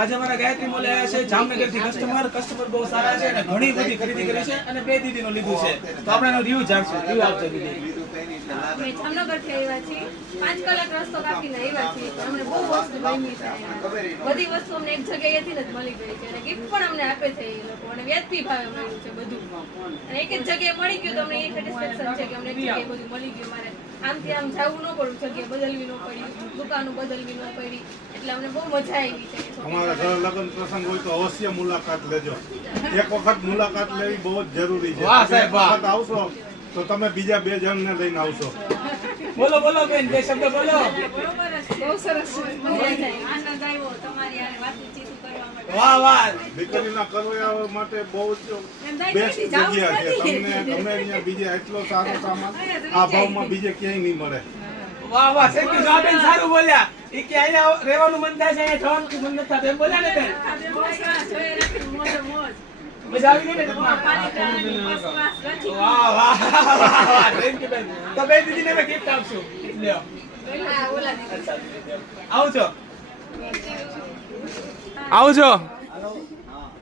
આજે અમારા ગાયત્રી મોલે આવ્યા છે જામનગરથી કસ્ટમર બહુ સારા છે અને ઘણી બધી ખરીદી કરી છે અને 2 દીદીનું લીધું છે તો આપણે એનો રિવ્યુ જાણશું. રિવ્યુ આપજો દીદી. અમે જામનગરથી આવ્યા છીએ 5 કલાક રસ્તો કાપીને આવ્યા છીએ તો અમને બહુ વસ્તુ ગમી છે. બધી વસ્તુ અમને એક જગ્યાએથી જ મળી ગઈ છે અને ગિફ્ટ પણ અમને આપે છે એ લોકો અને વ્યાજબી ભાવે મળ્યું છે બધું અને એક જ જગ્યાએ મળી ગયું તો અમને એ સેટિસ્ફેક્શન છે કે અમને એક જગ્યાએ બધું મળી ગયું. મારે આમથી આમ જવું ન પડ્યું, જગ્યા બદલવી ન પડી, દુકાનો બદલવી ન પડી એટલે અમને બહુ મજા આવી છે. અમારા ઘર લગ્ન પ્રસંગ હોય તો અવશ્ય મુલાકાત લેજો. એક વખત મુલાકાત લેવી બહુ જ જરૂરી છે. વાહ સાહેબ વાહ. આવશો તો તમે બીજા 2 જણને લઈને આવશો. બોલો બેન, 2 શબ્દ બોલો. બહુ સરસ આનંદ આવ્યો તમારી આ વાતચીત કરવા માટે. વાહ દીકરીના કરોયા માટે બહુ જ બેસ્ટ જગ્યા છે. તમને ગમે ત્યાં બીજે એટલો સારો સામાન આ ભાવમાં બીજે ક્યાંય નહીં મળે. વાહ થેન્ક યુ. બેન સારું બોલ્યા. ઈ કે અહીંયા રહેવાનું મન થાય છે, અહીંયા જવાનું મન નથી થતું એમ બોલ્યા ને બેન. મજા આવી ગઈ ને તમને? વાહ થેન્ક યુ બેન. તો બે દીદીને મેં ગિફ્ટ આપશું. લ્યો આવજો.